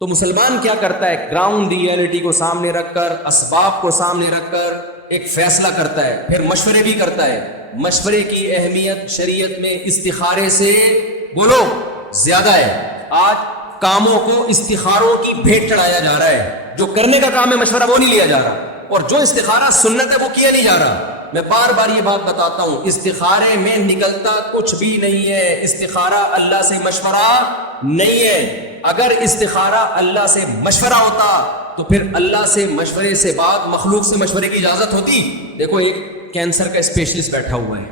تو مسلمان کیا کرتا ہے؟ گراؤنڈ ریئلٹی کو سامنے رکھ کر، اسباب کو سامنے رکھ کر ایک فیصلہ کرتا ہے، پھر مشورے بھی کرتا ہے۔ مشورے کی اہمیت شریعت میں استخارے سے بولو زیادہ ہے۔ آج کاموں کو استخاروں کی بھیٹ چڑھایا جا رہا ہے، جو کرنے کا کام ہے مشورہ وہ نہیں لیا جا رہا، اور جو استخارہ سنت ہے وہ کیا نہیں جا رہا۔ میں بار بار یہ بات بتاتا ہوں، استخارے میں نکلتا کچھ بھی نہیں ہے۔ استخارہ اللہ سے مشورہ نہیں ہے۔ اگر استخارہ اللہ سے مشورہ ہوتا تو پھر اللہ سے مشورے سے بعد مخلوق سے مشورے کی اجازت ہوتی؟ دیکھو، ایک کینسر کا اسپیشلسٹ بیٹھا ہوا ہے،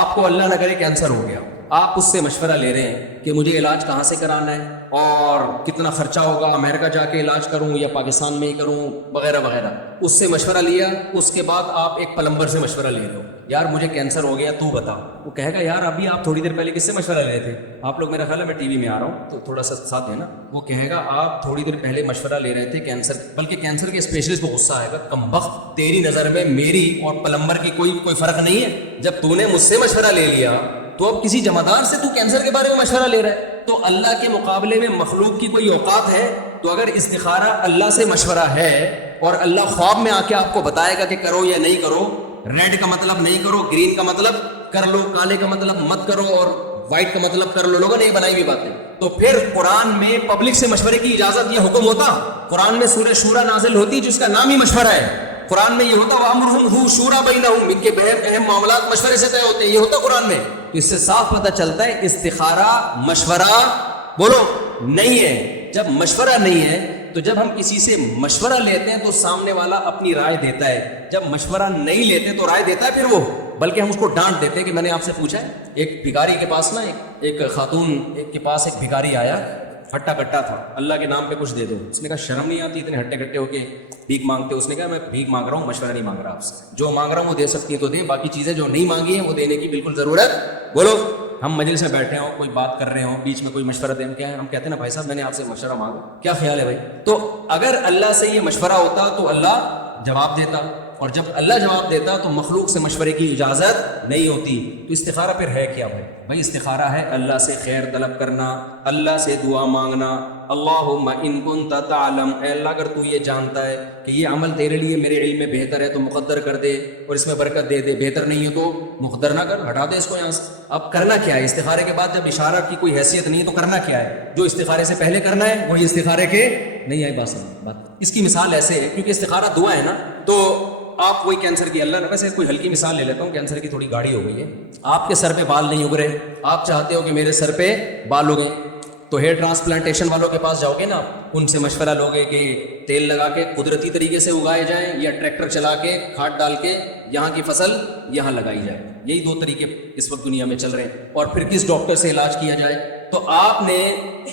آپ کو اللہ نہ کرے کینسر ہو گیا، آپ اس سے مشورہ لے رہے ہیں کہ مجھے علاج کہاں سے کرانا ہے اور کتنا خرچہ ہوگا، امریکہ جا کے علاج کروں یا پاکستان میں ہی کروں وغیرہ وغیرہ۔ اس سے مشورہ لیا، اس کے بعد آپ ایک پلمبر سے مشورہ لے رہے ہو، یار مجھے کینسر ہو گیا تو بتا۔ وہ کہے گا یار ابھی آپ تھوڑی دیر پہلے کس سے مشورہ لے رہے تھے؟ آپ لوگ میرا خیال ہے میں ٹی وی میں آ رہا ہوں تو تھوڑا سا ساتھ ہے نا۔ وہ کہے گا آپ تھوڑی دیر پہلے مشورہ لے رہے تھے کینسر، بلکہ کینسر کے اسپیشلسٹ کو غصہ آئے گا، کمبخت تیری نظر میں میری اور پلمبر کی کوئی فرق نہیں ہے؟ جب تو نے مجھ سے مشورہ لے لیا تو اب کسی جمعدار سے تو کینسر کے بارے میں مشورہ لے رہا ہے۔ تو اللہ کے مقابلے میں مخلوق کی کوئی اوقات ہے؟ تو اگر استخارہ اللہ سے مشورہ ہے اور اللہ خواب میں آ کے آپ کو بتائے گا کہ کرو یا نہیں کرو، ریڈ کا مطلب نہیں کرو، گرین کا مطلب کر لو، کالے کا مطلب مت کرو، اور وائٹ کا مطلب کر لو، لوگوں نے یہ بنائی ہوئی باتیں، تو پھر قرآن میں پبلک سے مشورے کی اجازت، یہ حکم ہوتا؟ قرآن میں سورہ شورا نازل ہوتی جس کا نام ہی مشورہ ہے۔ قرآن میں یہ ہوتا وَأَمْرُهُمْ ذُو شُورَىٰ بَيْنَهُمْ، ان کے اہم معاملات مشورے سے طے ہوتے ہیں، یہ ہوتا قرآن میں۔ تو اس سے صاف پتہ چلتا ہے استخارہ مشورہ بولو نہیں ہے۔ جب مشورہ نہیں ہے تو جب ہم کسی سے مشورہ لیتے ہیں تو سامنے والا اپنی رائے دیتا ہے، جب مشورہ نہیں لیتے تو رائے دیتا ہے پھر وہ، بلکہ ہم اس کو ڈانٹ دیتے ہیں کہ میں نے آپ سے پوچھا ہے۔ ایک بھکاری کے پاس نا ایک خاتون کے پاس ایک بھکاری آیا، ہٹا کٹا تھا، اللہ کے نام پہ کچھ دے دو۔ اس نے کہا شرم نہیں آتی اتنے ہٹے کٹے ہو کے بھیک مانگتے ہو؟ اس نے کہا میں بھیک مانگ رہا ہوں، مشورہ نہیں مانگ رہا آپ سے، جو مانگ رہا ہوں وہ دے سکتی ہے تو دیں، باقی چیزیں جو نہیں مانگی ہیں وہ دینے کی بالکل ضرورت بولو۔ ہم مجلس میں بیٹھے ہوں، کوئی بات کر رہے ہوں، بیچ میں کوئی مشورہ دیں، کیا ہے ہم کہتے ہیں نا بھائی صاحب میں نے آپ سے مشورہ مانگا، کیا خیال ہے بھائی؟ تو اگر اللہ سے یہ مشورہ ہوتا تو اللہ جواب دیتا، اور جب اللہ جواب دیتا تو مخلوق سے مشورے کی اجازت نہیں ہوتی۔ تو استخارہ پھر ہے کیا بھائی؟ استخارہ ہے اللہ سے خیر طلب کرنا، اللہ سے دعا مانگنا، اللہم ان کنت تعلم، اے اللہ اگر تو یہ جانتا ہے کہ یہ عمل تیرے لیے میرے علم میں بہتر ہے تو مقدر کر دے اور اس میں برکت دے دے، بہتر نہیں ہو تو مقدر نہ کر، ہٹا دے اس کو یہاں سے۔ اب کرنا کیا ہے استخارے کے بعد؟ جب اشارہ کی کوئی حیثیت نہیں ہے تو کرنا کیا ہے؟ جو استخارے سے پہلے کرنا ہے وہی استخارے کے نہیں آئی بات۔ اس کی مثال ایسے ہے، کیونکہ استخارہ دعا ہے نا، تو آپ وہی کینسر کی اللہ نے، ویسے کوئی ہلکی مثال لے لیتا ہوں، کینسر کی تھوڑی گاڑی ہو گئی ہے، آپ کے سر پہ بال نہیں اگ رہے، آپ چاہتے ہو کہ میرے سر پہ بال اگیں، تو ہیئر ٹرانسپلانٹیشن والوں کے پاس جاؤ گے نا، ان سے مشورہ لوگے کہ تیل لگا کے قدرتی طریقے سے اگائے جائیں یا ٹریکٹر چلا کے کھاد ڈال کے یہاں کی فصل یہاں لگائی جائے، یہی دو طریقے اس وقت دنیا میں چل رہے ہیں، اور پھر کس ڈاکٹر سے علاج کیا جائے۔ تو آپ نے،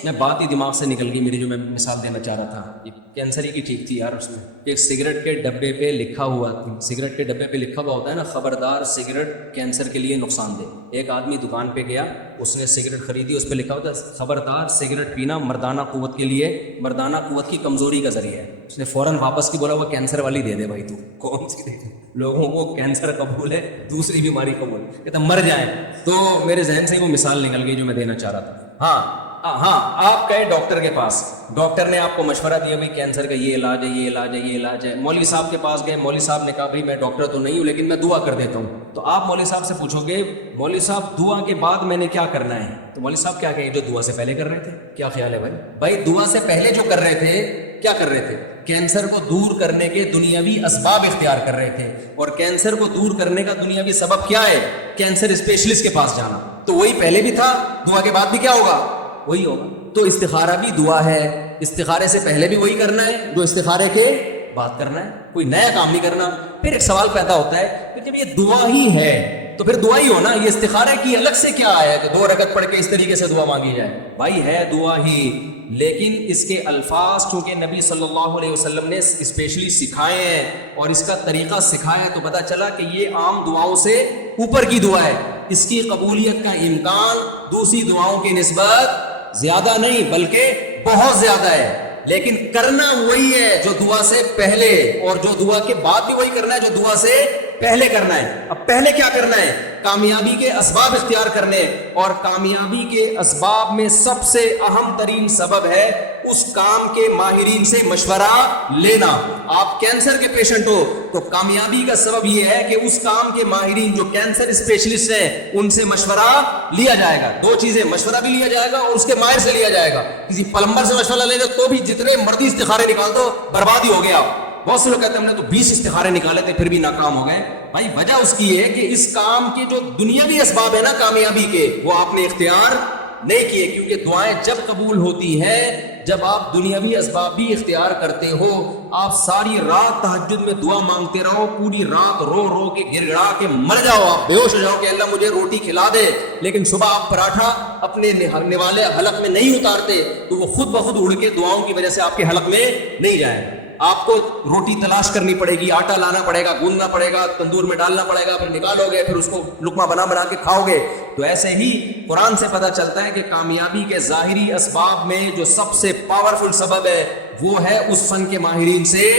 میں بات ہی دماغ سے نکل گئی میری جو میں مثال دینا چاہ رہا تھا، یہ کینسر ہی کی ٹھیک تھی یار۔ اس میں ایک سگریٹ کے ڈبے پہ لکھا ہوا، سگریٹ کے ڈبے پہ لکھا ہوا ہوتا ہے نا، خبردار سگریٹ کینسر کے لیے نقصان دہ۔ ایک آدمی دکان پہ گیا، اس نے سگریٹ خریدی، اس پہ لکھا ہوتا ہے خبردار سگریٹ پینا مردانہ قوت کے لیے، مردانہ قوت کی کمزوری کا ذریعہ ہے۔ اس نے فوراً واپس کی بولا وہ کینسر والی دے دے بھائی، تو کون سی دے؟ لوگوں کو کینسر قبول ہے، دوسری بیماری قبول ہے، کہتا مر جائیں۔ تو میرے ذہن سے وہ مثال نکل گئی جو میں دینا چاہ رہا تھا۔ ہاں آپ گئے ڈاکٹر کے پاس، ڈاکٹر نے آپ کو مشورہ دیا بھائی کینسر کا یہ علاج ہے، یہ علاج ہے، یہ علاج ہے۔ مولوی صاحب کے پاس گئے، مولوی صاحب نے کہا بھائی میں ڈاکٹر تو نہیں ہوں لیکن میں دعا کر دیتا ہوں۔ تو آپ مولوی صاحب سے پوچھو گے مولوی صاحب دعا کے بعد میں نے کیا کرنا ہے؟ تو مولوی صاحب کیا کہیں جو دعا سے پہلے کر رہے تھے؟ کیا خیال ہے بھائی دعا سے پہلے جو کر رہے تھے کیا کر رہے تھے؟ کینسر کو دور کرنے کے دنیاوی اسباب اختیار کر رہے تھے، اور کینسر کو دور کرنے کا دنیاوی سبب کیا ہے؟ کینسر اسپیشلسٹ کے پاس جانا۔ تو وہی پہلے بھی تھا، دعا کے بعد بھی کیا ہوگا؟ وہی ہوگا۔ تو استخارہ بھی دعا ہے، استخارے سے پہلے بھی وہی کرنا ہے جو استخارے کے بعد کرنا ہے، کوئی نیا کام نہیں کرنا۔ پھر ایک سوال پیدا ہوتا ہے کہ جب یہ دعا ہی ہے تو پھر دعا ہی ہو نا، یہ استخارے کی الگ سے کیا آیا کہ 2 رکعت پڑھ کے اس طریقے سے دعا مانگی جائے؟ بھائی ہے دعا ہی، لیکن اس کے الفاظ چونکہ نبی صلی اللہ علیہ وسلم نے اسپیشلی سکھائے ہیں اور اس کا طریقہ سکھایا ہے، تو پتہ چلا کہ یہ عام دعاؤں سے اوپر کی دعا ہے، اس کی قبولیت کا امکان دوسری دعاؤں کی نسبت زیادہ نہیں بلکہ بہت زیادہ ہے، لیکن کرنا وہی ہے جو دعا سے پہلے، اور جو دعا کے بعد بھی وہی کرنا ہے جو دعا سے پہلے کرنا ہے. اب پہلے کیا کرنا ہے؟ کامیابی کے اسباب اختیار کرنے. اور کامیابی کے اسباب میں سب سے اہم ترین سبب ہے اس کام کے ماہرین سے مشورہ لینا. آپ کینسر کے پیشنٹ ہو تو کامیابی کا سبب یہ ہے کہ اس کام کے ماہرین جو کینسر اسپیشلسٹ ہیں ان سے مشورہ لیا جائے گا. دو چیزیں، مشورہ بھی لیا جائے گا اور اس کے ماہر سے لیا جائے گا. کسی پلمبر سے مشورہ لے لو تو بھی جتنے مرضی استخارے نکال دو برباد ہی ہو گیا. بہت سے لوگ کہتے ہیں ہم نے تو 20 استخارے نکالے تھے پھر بھی ناکام ہو گئے. بھائی وجہ اس کی ہے کہ اس کام کے جو دنیاوی اسباب ہے نا کامیابی کے، وہ آپ نے اختیار نہیں کیے. کیونکہ دعائیں جب قبول ہوتی ہیں جب آپ دنیاوی اسباب بھی اختیار کرتے ہو. آپ ساری رات تہجد میں دعا مانگتے رہو، پوری رات رو رو کے گڑ گڑا کے مر جاؤ، آپ بے ہوش ہو جاؤ کہ اللہ مجھے روٹی کھلا دے، لیکن صبح آپ پراٹھا اپنے نوالے حلق میں نہیں اتارتے تو وہ خود بخود اڑ کے دعاؤں کی وجہ سے آپ کے حلق میں نہیں جائے. آپ کو روٹی تلاش کرنی پڑے گی، آٹا لانا پڑے گا، گوندنا پڑے گا، تندور میں ڈالنا پڑے گا، پھر نکالو گے، پھر اس کو لقمہ بنا بنا کے کھاؤ گے. تو ایسے ہی قرآن سے پتہ چلتا ہے کہ کامیابی کے ظاہری اسباب میں جو سب سے پاورفل سبب ہے وہ ہے اس فن کے ماہرین سے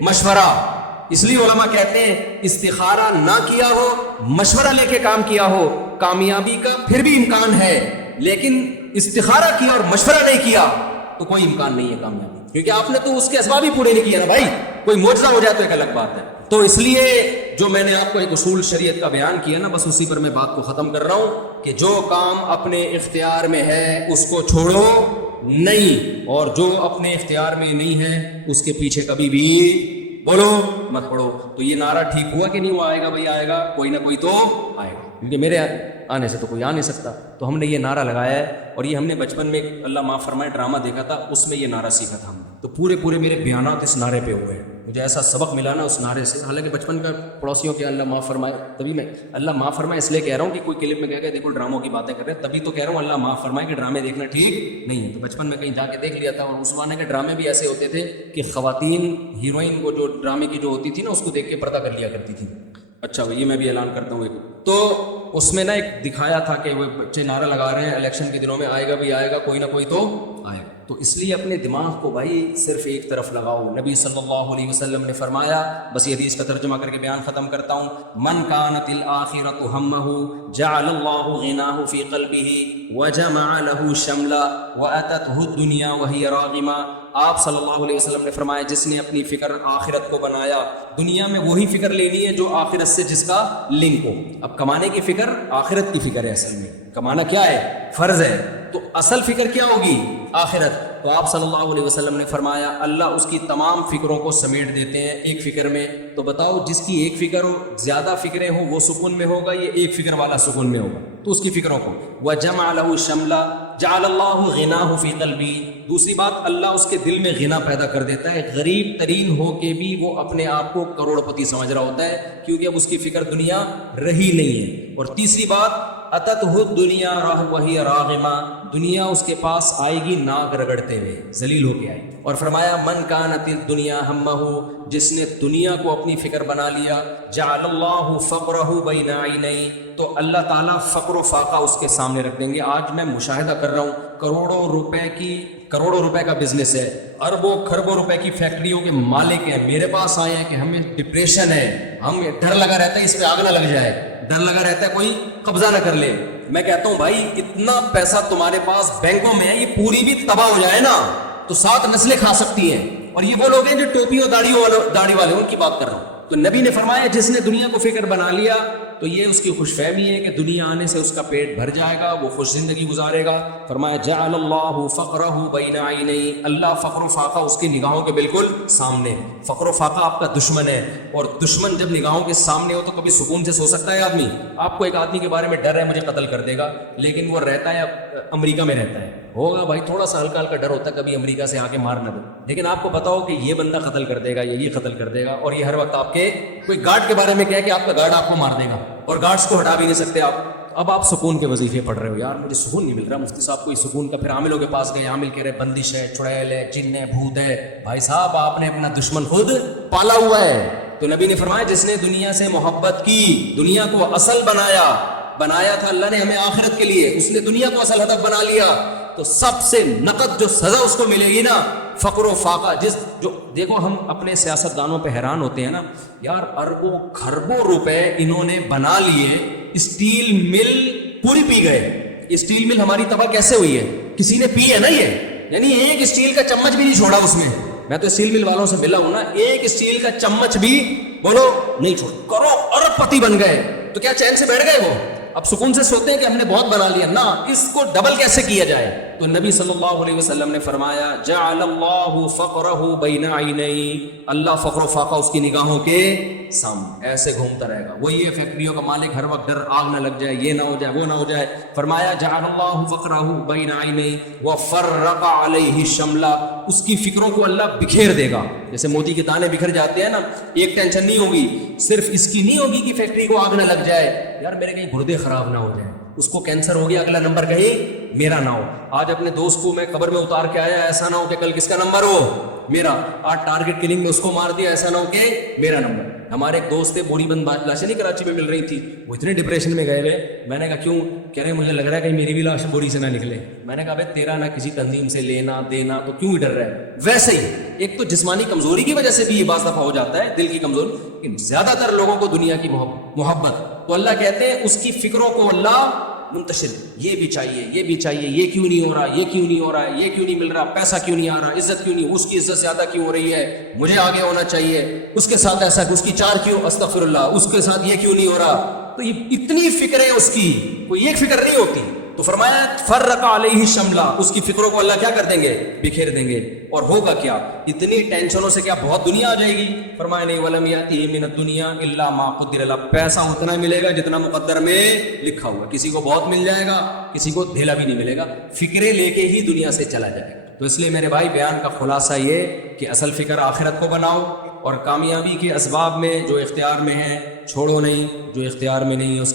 مشورہ. اس لیے علماء کہتے ہیں استخارہ نہ کیا ہو، مشورہ لے کے کام کیا ہو، کامیابی کا پھر بھی امکان ہے. لیکن استخارہ کیا اور مشورہ نہیں کیا تو کوئی امکان نہیں ہے کامیابی، کیونکہ آپ نے تو اس کے اسباب ہی پورے نہیں کیے نا بھائی. کوئی معجزہ ہو جائے تو ایک الگ بات ہے. تو اس لیے جو میں نے آپ کو ایک اصول شریعت کا بیان کیا نا، بس اسی پر میں بات کو ختم کر رہا ہوں کہ جو کام اپنے اختیار میں ہے اس کو چھوڑو نہیں، اور جو اپنے اختیار میں نہیں ہے اس کے پیچھے کبھی بھی بولو مت پڑو. تو یہ نعرہ ٹھیک ہوا کہ نہیں ہوا؟ آئے گا بھائی، آئے گا، کوئی نہ کوئی تو آئے گا، کیونکہ میرے آنے سے تو کوئی آ نہیں سکتا. تو ہم نے یہ نعرہ لگایا ہے، اور یہ ہم نے بچپن میں اللہ معاف فرمائے ڈرامہ دیکھا تھا، اس میں یہ نعرہ سیکھا تھا ہم نے. تو پورے میرے بیانات اس نعرے پہ ہوئے ہیں. مجھے ایسا سبق ملا نا اس نعرے سے، حالانکہ بچپن کا پڑوسیوں کے اللہ معاف فرمائے، تبھی میں اللہ معاف فرمائے اس لیے کہہ رہا ہوں کہ کوئی کلپ میں کہہ کے دیکھو ڈراموں کی باتیں کر رہے ہیں، تبھی تو کہہ رہا ہوں اللہ معاف فرمائے کہ ڈرامے دیکھنا ٹھیک نہیں ہے. تو بچپن میں کہیں جا کے دیکھ لیا تھا، اور اس زمانے کے ڈرامے بھی ایسے ہوتے تھے کہ خواتین ہیروئن کو جو ڈرامے کی جو ہوتی تھی نا اس کو دیکھ کے پردہ کر لیا کرتی تھی. اچھا یہ میں بھی اعلان کرتا ہوں ایک. تو اس میں نا ایک دکھایا تھا کہ وہ بچے نعرہ لگا رہے ہیں الیکشن کے دنوں میں، آئے گا بھی آئے گا، کوئی نہ کوئی تو آئے گا. تو اس لیے اپنے دماغ کو بھائی صرف ایک طرف لگاؤ. نبی صلی اللہ علیہ وسلم نے فرمایا، بس یہ حدیث کا ترجمہ کر کے بیان ختم کرتا ہوں، من کانت الآخرۃ ہمہ جعل اللہ غناہ فی قلبہ وجمع له شملا واتته الدنیا وہی راغمہ. آپ صلی اللہ علیہ وسلم نے فرمایا جس نے اپنی فکر آخرت کو بنایا، دنیا میں وہی فکر لینی ہے جو آخرت سے جس کا لنک ہو. اب کمانے کی فکر آخرت کی فکر ہے، اصل میں کمانا کیا ہے؟ فرض ہے. تو اصل فکر کیا ہوگی؟ آخرت. تو آپ صلی اللہ علیہ وسلم نے فرمایا اللہ اس کی تمام فکروں کو سمیٹ دیتے ہیں ایک فکر میں. تو بتاؤ جس کی ایک فکر ہو، زیادہ فکریں ہوں، وہ سکون میں ہوگا، یہ ایک فکر والا سکون میں ہوگا. تو اس کی فکروں کو وَجَمَعَ لَهُ شَمْلًا جَعَلَ اللَّهُ غِنَاهُ فِي قَلْبِهِ. دوسری بات اللہ اس کے دل میں غنا پیدا کر دیتا ہے. غریب ترین ہو کے بھی وہ اپنے آپ کو کروڑ پتی سمجھ رہا ہوتا ہے، کیونکہ اب اس کی فکر دنیا رہی نہیں ہے. اور تیسری بات اتتہ الدنیا وہی راغمہ، دنیا اس کے پاس آئے گی ناک رگڑتے ہوئے، ذلیل ہو کے آئے. اور فرمایا من کانت الدنیا ہمہ، جس نے دنیا کو اپنی فکر بنا لیا، جعل اللہ فقرہ بین عینیہ، تو اللہ تعالیٰ فقر و فاقہ اس کے سامنے رکھ دیں گے. آج میں مشاہدہ کر رہا ہوں کروڑوں روپے کا بزنس ہے، اربوں خربوں روپے کی فیکٹریوں کے مالک ہیں، میرے پاس آئے ہیں کہ ہمیں ڈپریشن ہے، ہمیں ڈر لگا رہتا ہے اس پہ آگ نہ لگ جائے، ڈر لگا رہتا ہے کوئی قبضہ نہ کر لے. میں کہتا ہوں بھائی اتنا پیسہ تمہارے پاس بینکوں میں ہے، یہ پوری بھی تباہ ہو جائے نا تو 7 نسلیں کھا سکتی ہیں. اور یہ وہ لوگ ہیں جو ٹوپی اور داڑھی والے ان کی بات کر رہا ہوں. تو نبی نے فرمایا جس نے دنیا کو فکر بنا لیا تو یہ اس کی خوش فہمی ہے کہ دنیا آنے سے اس کا پیٹ بھر جائے گا، وہ خوش زندگی گزارے گا. فرمایا جعل اللہ فقرہ بین عینیہ، اللہ فقر و فاقہ اس کی نگاہوں کے بالکل سامنے. فقر و فاقہ آپ کا دشمن ہے، اور دشمن جب نگاہوں کے سامنے ہو تو کبھی سکون سے سو سکتا ہے آدمی؟ آپ کو ایک آدمی کے بارے میں ڈر ہے مجھے قتل کر دے گا، لیکن وہ رہتا ہے امریکہ میں رہتا ہے، ہوگا بھائی تھوڑا سا ہلکا ہلکا ڈر ہوتا ہے کبھی امریکہ سے آ کے مار نہ دو، لیکن آپ کو بتاؤ کہ یہ بندہ قتل کر دے گا یا یہ قتل کر دے گا، اور یہ ہر وقت آپ کے کوئی گارڈ کے بارے میں کہے کہ آپ کا گارڈ آپ کو مار دے گا اور گارڈز کو ہٹا بھی نہیں سکتے آپ. اب آپ سکون کے وظیفے پڑھ رہے ہو، یار مجھے سکون نہیں مل رہا. مفتی صاحب کوئی سکون کا، پھر عاملوں کے پاس گئے، عامل کہہ رہے بندش ہے، چڑیل ہے، جن ہے، بھوت ہے. بھائی صاحب آپ نے اپنا دشمن خود پالا ہوا ہے. تو نبی نے فرمایا جس نے دنیا سے محبت کی، دنیا کو اصل بنایا تھا اللہ نے ہمیں آخرت کے لیے، اس نے دنیا کو اصل ہدف بنا لیا، تو سب سے نقد جو سزا اس کو ملے گی نا فقر و فاقہ جو دیکھو ہم اپنے سیاستدانوں پہ حیران ہوتے ہیں نا یار، اربوں خربوں روپے انہوں نے بنا لیے، اسٹیل مل پوری پی گئے. اسٹیل مل ہماری تباہ کیسے ہوئی ہے؟ کسی نے پی ہے نا یہ، یعنی ایک اسٹیل کا چمچ بھی نہیں چھوڑا اس میں. میں تو اسٹیل مل والوں سے ملا ہوں نا، ایک اسٹیل کا چمچ بھی بولو نہیں چھوڑ، کرو ارب پتی بن گئے. تو کیا چین سے بیٹھ گئے وہ؟ اب سکون سے سوتے ہیں کہ ہم نے بہت بنا لیا؟ نہ، اس کو ڈبل کیسے کیا جائے؟ تو نبی صلی اللہ علیہ وسلم نے فرمایا جعل اللہ فقرہ بین عینی، اللہ فقر و فاقہ اس کی نگاہوں کے سامنے ایسے گھومتا رہے گا. وہ یہ فیکٹریوں کا مالک ہر وقت ڈر آگ نہ لگ جائے، یہ نہ ہو جائے، وہ نہ ہو جائے. فرمایا جعل اللہ فقرہ بین عینی وفرق علیہ شملہ، اس کی فکروں کو اللہ بکھیر دے گا. جیسے موتی کے دانے بکھر جاتے ہیں نا، ایک ٹینشن نہیں ہوگی، صرف اس کی نہیں ہوگی کہ فیکٹری کو آگ نہ لگ جائے، یار میرے کہیں گردے خراب نہ ہو جائے، اس کو کینسر ہو گیا اگلا نمبر کہیں میرا نہ ہو. آج اپنے دوست کو میں قبر میں اتار کے آیا، ایسا نہ ہو کہ کل کس کا نمبر ہو؟ میرا. آج ٹارگٹ کلنگ میں اس کو مار دیا، ایسا نہ ہو کہ میرا نمبر. ہمارے ایک دوست تھے، بوری بند لاشیں نہیں کراچی میں مل رہی تھی، وہ اتنے ڈپریشن میں گئے ہوئے. میں نے کہا کیوں؟ کہہ رہے مجھے لگ رہا ہے کہ میری بھی لاش بوری سے نہ نکلے. میں نے کہا بھائی تیرا نہ کسی تنظیم سے لینا دینا، تو کیوں ڈر رہا ہے؟ ویسے ہی ایک تو جسمانی کمزوری کی وجہ سے بھی یہ بعض دفعہ ہو جاتا ہے، دل کی کمزوری، لیکن زیادہ تر لوگوں کو دنیا کی محبت. تو اللہ کہتے ہیں اس کی فکروں کو اللہ منتشر، یہ بھی چاہیے، یہ بھی چاہیے، یہ کیوں نہیں ہو رہا، یہ کیوں نہیں ہو رہا ہے، یہ کیوں نہیں مل رہا، پیسہ کیوں نہیں آ رہا، عزت کیوں نہیں، اس کی عزت زیادہ کیوں ہو رہی ہے، مجھے آگے ہونا چاہیے، اس کے ساتھ ایسا، اس کی چار کیوں، استغفر اللہ، اس کے ساتھ یہ کیوں نہیں ہو رہا. تو یہ اتنی فکریں اس کی، کوئی ایک فکر نہیں ہوتی. تو فرمایا فرق علیہ شملہ، اس کی فکروں کو اللہ کیا کر دیں گے؟ بکھیر دیں گے. اور ہوگا کیا؟ اتنی ٹینشنوں سے کیا بہت دنیا آ جائے گی؟ فرمایا نہیں ولم یاتہ من الدنیا الا ما قدر له، پیسہ اتنا ملے گا جتنا مقدر میں لکھا ہوا. کسی کو بہت مل جائے گا، کسی کو دھیلا بھی نہیں ملے گا، فکریں لے کے ہی دنیا سے چلا جائے گا. تو اس لیے میرے بھائی بیان کا خلاصہ یہ کہ اصل فکر آخرت کو بناؤ، اور کامیابی کے اسباب میں جو اختیار میں ہیں چھوڑو نہیں، جو اختیار میں نہیں اس